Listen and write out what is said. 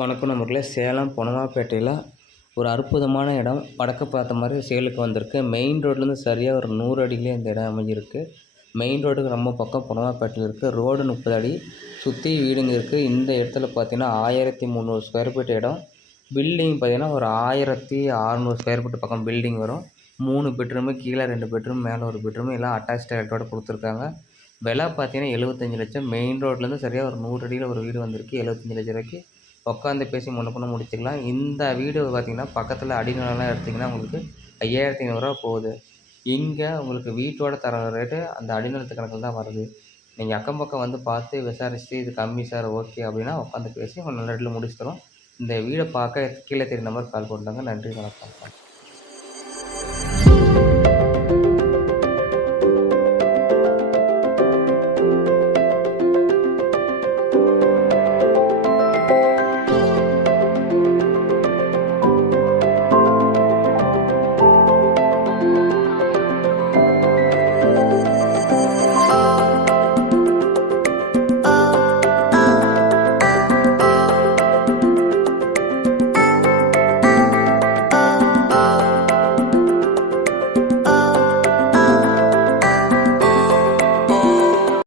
வணக்கம் நண்பர்களே. சேலம் பொனமாப்பேட்டையில் ஒரு அற்புதமான இடம் வடக்கு பார்த்த மாதிரி சேலுக்கு வந்திருக்கு. மெயின் ரோட்லேருந்து சரியாக ஒரு 100 அடியிலே இந்த இடம் அமைஞ்சிருக்கு. மெயின் ரோடுக்கு ரொம்ப பக்கம் பொனமாப்பேட்டையில் இருக்குது. ரோடு 30 அடி, சுற்றி வீடுங்க இருக்குது. இந்த இடத்துல பார்த்தீங்கன்னா 1300 ஸ்கொயர் ஃபீட் இடம். பில்டிங் பார்த்தீங்கன்னா ஒரு 1600 ஸ்கொயர் ஃபீட் பக்கம் பில்டிங் வரும். 3 பெட்ரூமு, கீழே 2 பெட்ரூம், மேலே ஒரு பெட்ரூம், எல்லாம் அட்டாச் டாய்லெட்டோடு கொடுத்துருக்காங்க. விலை பார்த்தீங்கன்னா 75 லட்சம். மெயின் ரோட்லேருந்து சரியாக ஒரு 100 அடியில் ஒரு வீடு வந்திருக்கு. 75 லட்சம் ரூபாய்க்கு உட்காந்து பேசி முன்ன பின்ன முடிச்சுக்கலாம். இந்த வீடு பார்த்திங்கன்னா பக்கத்தில் அடிநிலம்லாம் எடுத்திங்கன்னா உங்களுக்கு 5500 போகுது. இங்கே உங்களுக்கு வீட்டோட தர ரேட்டு அந்த அடிநிலத்து கணக்கில் தான் வருது. நீங்கள் அக்கம் பக்கம் வந்து பார்த்து விசாரிச்சுட்டு இது கம்மி சார் ஓகே அப்படின்னா உட்காந்து பேசி உங்கள் நல்ல ரேட்டில் முடிச்சு தரோம். இந்த வீடை பார்க்க கீழே தெரியும் நம்பர் கால் பண்ணுறாங்க. நன்றி, வணக்கம்.